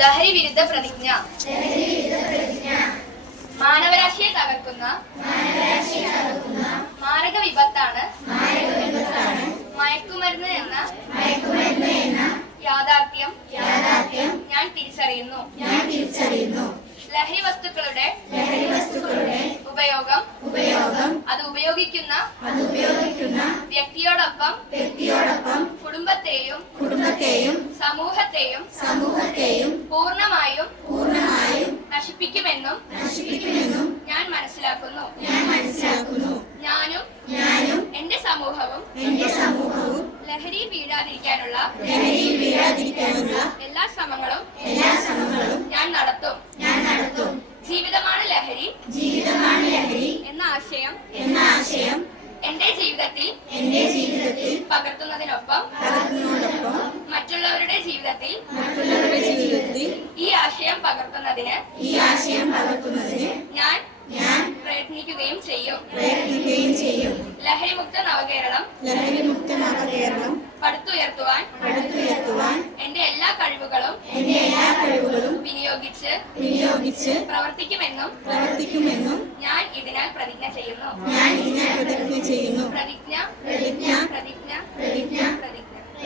ലഹരി വിരുദ്ധ പ്രതിജ്ഞ. മാനവരാശിയെ തകർക്കുന്ന മാരക വിപത്താണ് മയക്കുമരുന്ന് എന്ന യാഥാർത്ഥ്യം ഞാൻ തിരിച്ചറിയുന്നു. ലഹരി വസ്തുക്കളുടെ ഉപയോഗം അത് ഉപയോഗിക്കുന്ന വ്യക്തിയോടൊപ്പം കുടുംബത്തെയും സമൂഹത്തെയും പൂർണ്ണമായും നശിപ്പിക്കുമെന്നും ഞാൻ മനസ്സിലാക്കുന്നു. ഞാനും എന്റെ സമൂഹവും ലഹരിയിൽ വീഴാതിരിക്കാനുള്ള എല്ലാ ശ്രമങ്ങളും ഞാൻ നടത്തും. ജീവിതമാണ് ലഹരി എന്ന ആശയം എന്റെ ജീവിതത്തിൽ പകർത്തുന്നതിനൊപ്പം മറ്റുള്ളവരുടെ ജീവിതത്തിൽ ഈ ആശയം പകർത്തുന്നതിന് ഞാൻ പ്രയത്നിക്കുകയും ചെയ്യും. ലഹരിമുക്ത നവകേരളം പടുത്തുയർത്തുവാൻ എന്റെ എല്ലാ കഴിവുകളും വിനിയോഗിച്ച് പ്രവർത്തിക്കുമെന്നും ഞാൻ ഇതിനാൽ പ്രതിജ്ഞ ചെയ്യുന്നു.